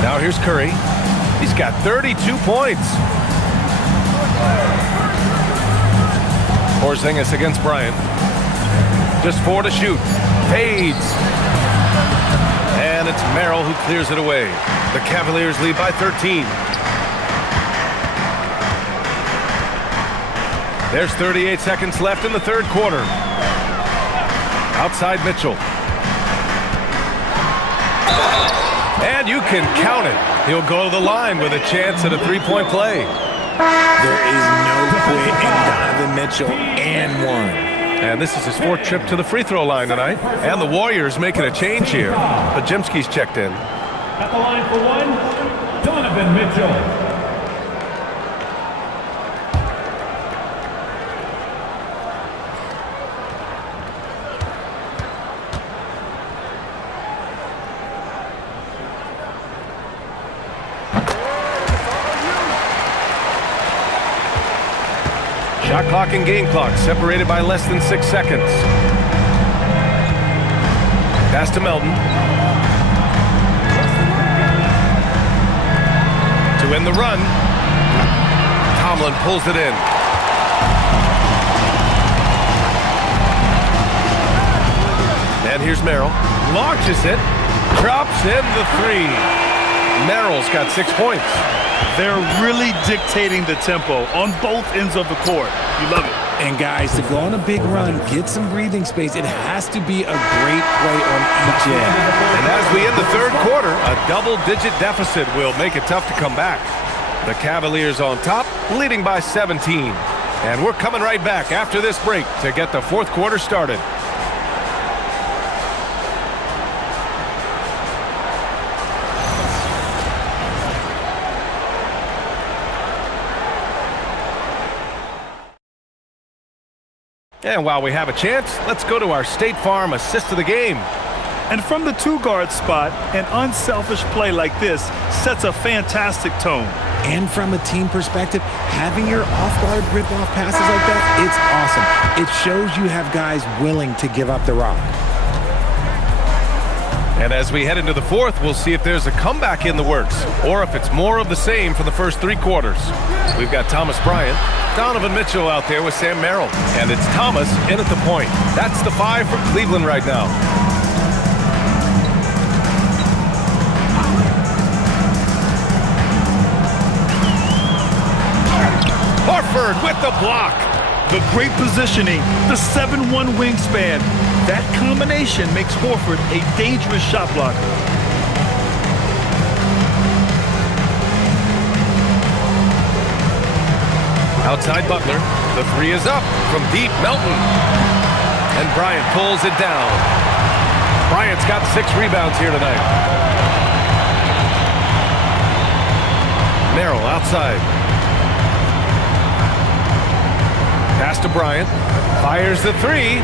Now here's Curry. He's got 32 points. Porzingis against Bryant. Just 4 to shoot. Fades. And it's Merrill who clears it away. The Cavaliers lead by 13. There's 38 seconds left in the third quarter. Outside Mitchell. And you can count it. He'll go to the line with a chance at a three-point play. There is no quit in Donovan Mitchell and one. And this is his 4th trip to the free throw line tonight. And the Warriors making a change here. Bajimski's checked in. At the line for one, Donovan Mitchell. Shot clock and game clock separated by less than 6 seconds. Pass to Melton. To end the run. Tomlin pulls it in. And here's Merrill. Launches it. Drops in the 3. Merrill's got 6 points. They're really dictating the tempo on both ends of the court. You love it. And guys, to go on a big run, get some breathing space, it has to be a great play on each end. And as we end the 3rd quarter, a double-digit deficit will make it tough to come back. The Cavaliers on top, leading by 17. And we're coming right back after this break to get the 4th quarter started. And while we have a chance, let's go to our State Farm assist of the game. And from the 2-guard spot, an unselfish play like this sets a fantastic tone. And from a team perspective, having your off-guard rip-off passes like that, it's awesome. It shows you have guys willing to give up the rock. And as we head into the 4th, we'll see if there's a comeback in the works or if it's more of the same for the first 3 quarters. We've got Thomas Bryant, Donovan Mitchell out there with Sam Merrill. And it's Thomas in at the point. That's the 5 for Cleveland right now. Horford with the block. The great positioning, the 7'1" wingspan. That combination makes Horford a dangerous shot blocker. Outside Butler. The 3 is up from deep. Melton. And Bryant pulls it down. Bryant's got 6 rebounds here tonight. Merrill outside. Pass to Bryant. Fires the 3.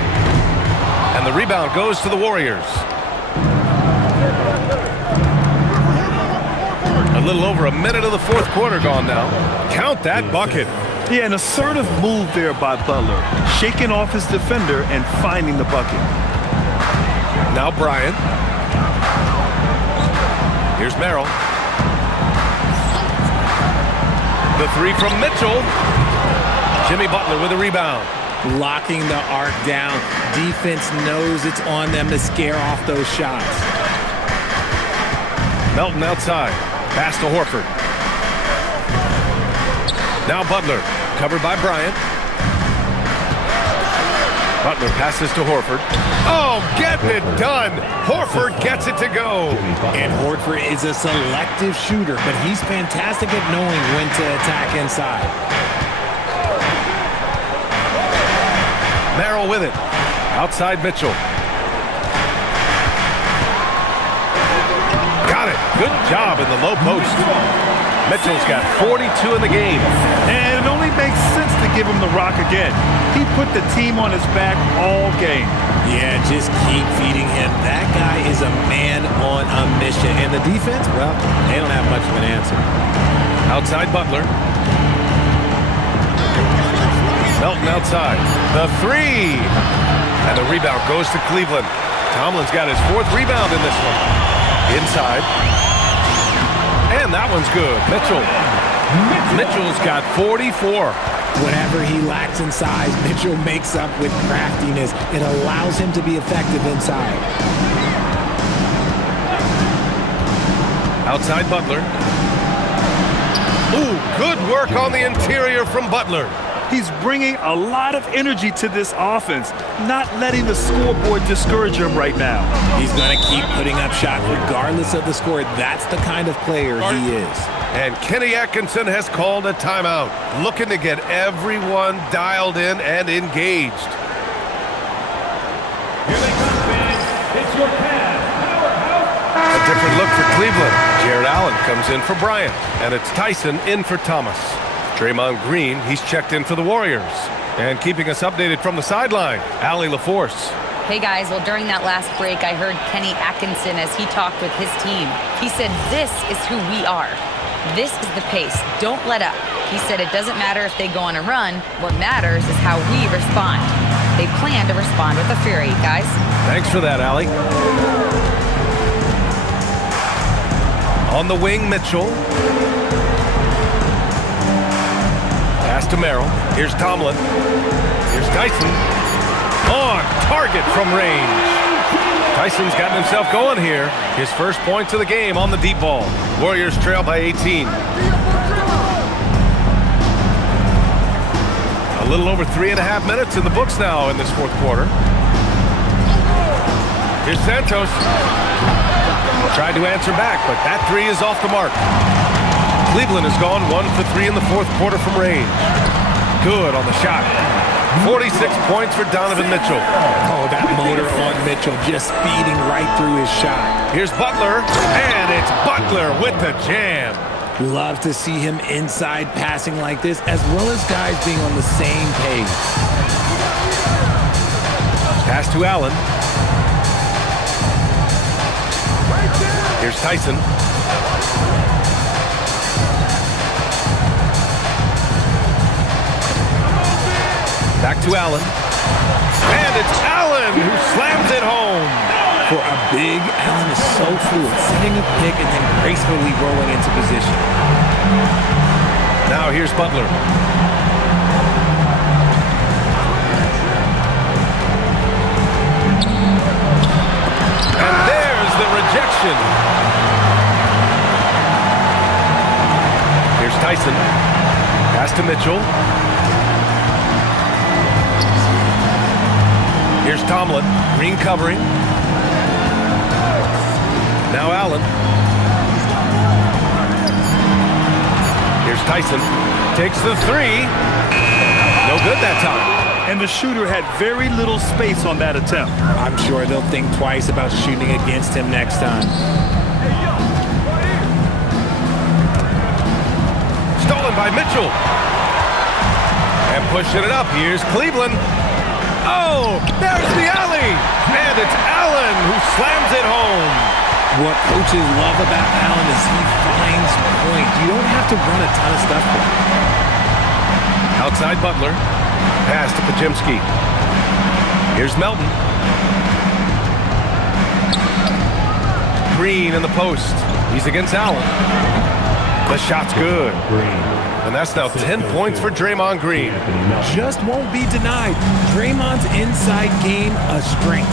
And the rebound goes to the Warriors. A little over a minute of the 4th quarter gone now. Count that bucket. Yeah, an assertive move there by Butler, shaking off his defender and finding the bucket. Now Bryant. Here's Merrill. The 3 from Mitchell. Jimmy Butler with a rebound. Locking the arc down. Defense knows it's on them to scare off those shots. Melton outside. Pass to Horford. Now Butler. Covered by Bryant. Butler passes to Horford. Oh, getting it done. Horford gets it to go. And Horford is a selective shooter, but he's fantastic at knowing when to attack inside. Merrill with it. Outside Mitchell. Got it. Good job in the low post. Mitchell's got 42 in the game. And it only makes sense to give him the rock again. He put the team on his back all game. Yeah, just keep feeding him. That guy is a man on a mission. And the defense, well, they don't have much of an answer. Outside Butler. Melton outside. The 3. And the rebound goes to Cleveland. Tomlin's got his 4th rebound in this one. Inside. And that one's good. Mitchell's got 44. Whatever he lacks in size, Mitchell makes up with craftiness. It allows him to be effective inside. Outside Butler. Ooh, good work on the interior from Butler. He's bringing a lot of energy to this offense, not letting the scoreboard discourage him right now. He's going to keep putting up shots regardless of the score. That's the kind of player he is. And Kenny Atkinson has called a timeout, looking to get everyone dialed in and engaged. your Cavs powerhouse. A different look for Cleveland. Jared Allen comes in for Bryant, and it's Tyson in for Thomas. Draymond Green, he's checked in for the Warriors. And keeping us updated from the sideline, Allie LaForce. Hey guys, well during that last break I heard Kenny Atkinson as he talked with his team. He said this is who we are. This is the pace. Don't let up. He said it doesn't matter if they go on a run. What matters is how we respond. They plan to respond with a fury, guys. Thanks for that, Allie. On the wing, Mitchell. Pass to Merrill. Here's Tomlin. Here's Tyson. On target from range. Tyson's gotten himself going here. His first points of the game on the deep ball. Warriors trail by 18. A little over 3.5 minutes in the books now in this fourth quarter. Here's Santos. Tried to answer back, but that three is off the mark. Cleveland has gone 1 for 3 in the fourth quarter from range. Good on the shot. 46 points for Donovan Mitchell. Oh, that motor on Mitchell just speeding right through his shot. Here's Butler, and it's Butler with the jam. Love to see him inside passing like this, as well as guys being on the same page. Pass to Allen. Here's Tyson. Back to Allen. And it's Allen who slams it home. For a big, Allen is so fluid, setting a pick and then gracefully rolling into position. Now here's Butler. And there's the rejection. Here's Tyson. Pass to Mitchell. Here's Tomlin. Green covering. Now Allen. Here's Tyson. Takes the three. No good that time. And the shooter had very little space on that attempt. I'm sure they'll think twice about shooting against him next time. Stolen by Mitchell. And pushing it up. Here's Cleveland. Oh, there's the alley. And it's Allen who slams it home. What coaches love about Allen is he finds points. You don't have to run a ton of stuff for him. Outside Butler. Pass to Pajemski. Here's Melton. Green in the post. He's against Allen. The shot's good. And that's now 10 points for Draymond Green. Just won't be denied. Draymond's inside game a strength.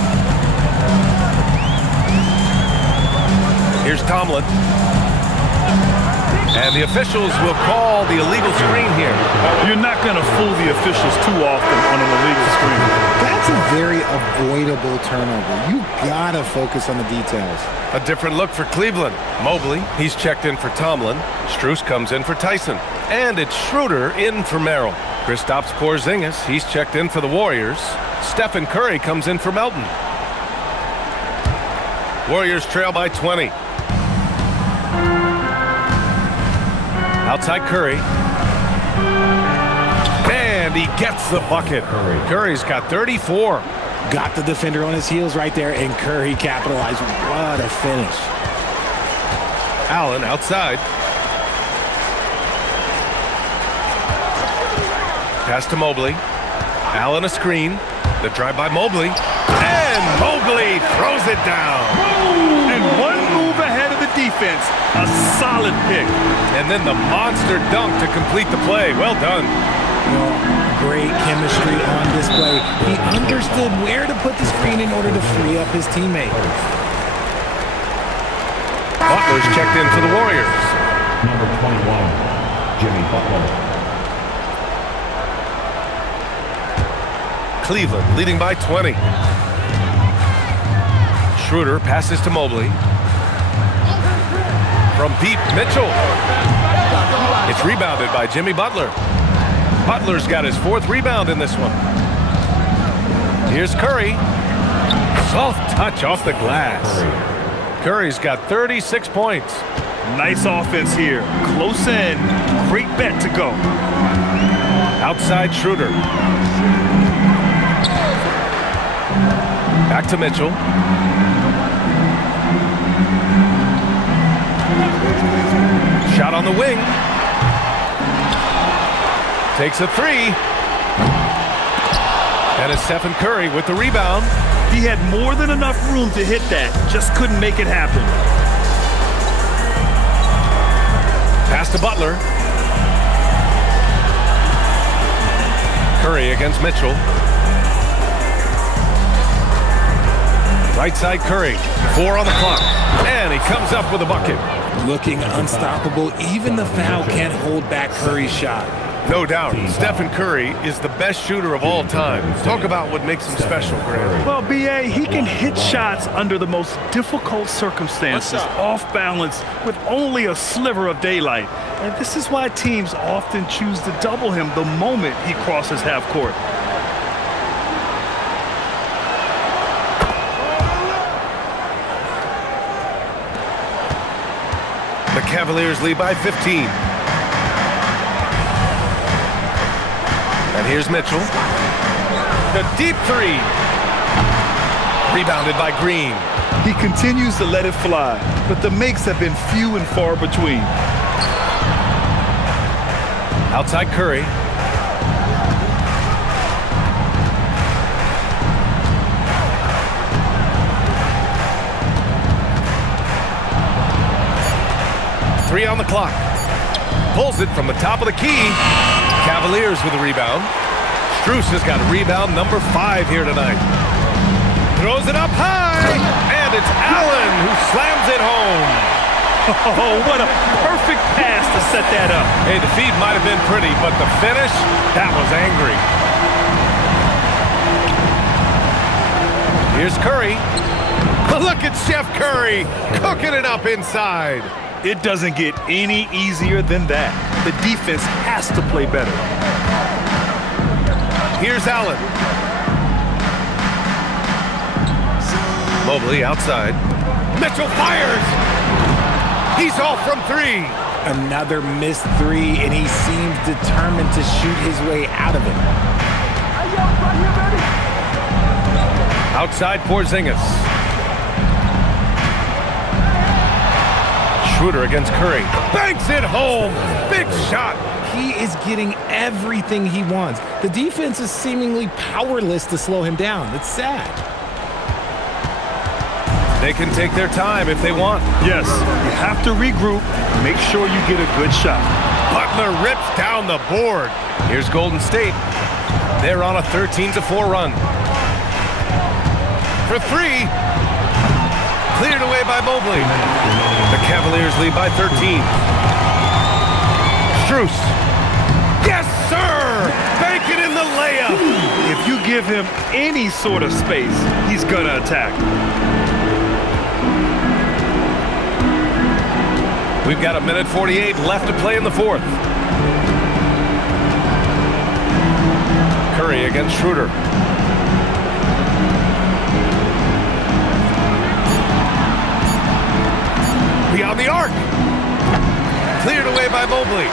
Here's Tomlin. And the officials will call the illegal screen here. You're not going to fool the officials too often on an illegal screen. That's a very avoidable turnover. You gotta focus on the details. A different look for Cleveland. Mobley, he's checked in for Tomlin. Strus comes in for Tyson. And it's Schroeder in for Merrill. Kristaps Porzingis, he's checked in for the Warriors. Stephen Curry comes in for Melton. Warriors trail by 20. Outside Curry. And he gets the bucket. Curry's got 34. Got the defender on his heels right there, and Curry capitalized. What a finish. Allen outside. Pass to Mobley. Allen a screen. The drive by Mobley. And Mobley throws it down. And one move ahead of the defense. A solid pick. And then the monster dunk to complete the play. Well done. Great chemistry on display. He understood where to put the screen in order to free up his teammate. Butler's checked in for the Warriors. Number 21, Jimmy Butler. Cleveland leading by 20. Schroeder passes to Mobley. From deep, Mitchell. It's rebounded by Jimmy Butler. Butler's got his 4th rebound in this one. Here's Curry. Soft touch off the glass. Curry's got 36 points. Nice offense here. Close in. Great bet to go. Outside Schroeder. Back to Mitchell. Shot on the wing. Takes a three. And it's Stephen Curry with the rebound. He had more than enough room to hit that. Just couldn't make it happen. Pass to Butler. Curry against Mitchell. Right side Curry. 4 on the clock. And he comes up with a bucket. Looking unstoppable. Even the foul can't hold back Curry's shot. No doubt, Stephen Curry is the best shooter of all time. Talk about what makes him special, Graham. Well, B.A., he can hit shots under the most difficult circumstances, off balance, with only a sliver of daylight. And this is why teams often choose to double him the moment he crosses half court. The Cavaliers lead by 15. And here's Mitchell. The deep three. Rebounded by Green. He continues to let it fly, but the makes have been few and far between. Outside Curry. Three on the clock. Pulls it from the top of the key. Cavaliers with a rebound. Strus has got rebound number 5 here tonight. Throws it up high, and it's Allen who slams it home. Oh, what a perfect pass to set that up. Hey, the feed might have been pretty, but the finish, that was angry. Here's Curry. Look at Chef Curry cooking it up inside. It doesn't get any easier than that. The defense has to play better. Here's Allen. Mobley outside. Mitchell fires. He's off from 3. Another missed 3, and he seems determined to shoot his way out of it. Outside Porzingis. Schroeder against Curry. Banks it home. Big shot. He is getting everything he wants. The defense is seemingly powerless to slow him down. It's sad. They can take their time if they want. Yes, you have to regroup. Make sure you get a good shot. Butler rips down the board. Here's Golden State. They're on a 13-4 run. For 3. Cleared away by Mobley. The Cavaliers lead by 13. Strus. Yes, sir! Bank it in the layup. If you give him any sort of space, he's gonna attack. We've got 1:48 left to play in the 4th. Curry against Schroeder. Beyond the arc. Cleared away by Mobley.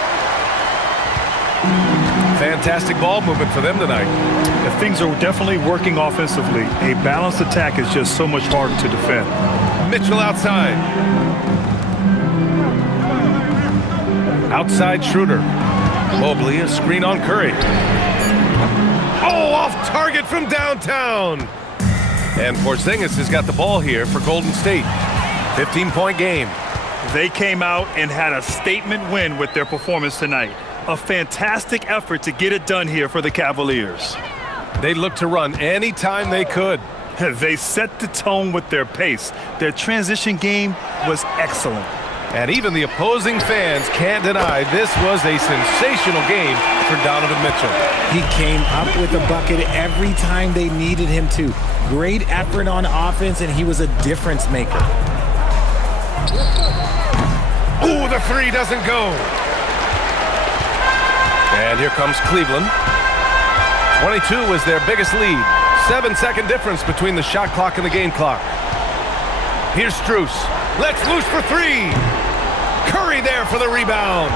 Fantastic ball movement for them tonight. If things are definitely working offensively, a balanced attack is just so much harder to defend. Mitchell outside. Outside Schroeder. Mobley, a screen on Curry. Oh, off target from downtown. And Porzingis has got the ball here for Golden State. 15-point game. They came out and had a statement win with their performance tonight. A fantastic effort to get it done here for the Cavaliers. They looked to run anytime they could. They set the tone with their pace. Their transition game was excellent. And even the opposing fans can't deny this was a sensational game for Donovan Mitchell. He came up with a bucket every time they needed him to. Great effort on offense, and he was a difference maker. Ooh, the 3 doesn't go. And here comes Cleveland. 22 was their biggest lead. 7-second difference between the shot clock and the game clock. Here's Strus. Let's loose for three. Curry there for the rebound.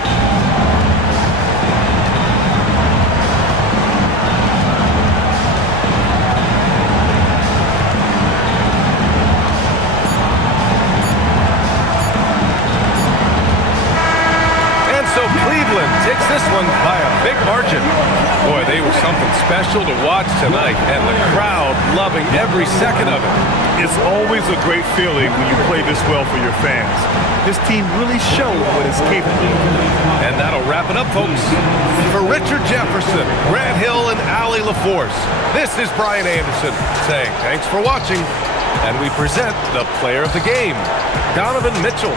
So Cleveland takes this one by a big margin. Boy, they were something special to watch tonight, and the crowd loving every second of it. It's always a great feeling when you play this well for your fans. This team really showed what it's capable of. And that'll wrap it up, folks. For Richard Jefferson, Grant Hill, and Allie LaForce, this is Brian Anderson saying thanks for watching, and we present the player of the game, Donovan Mitchell.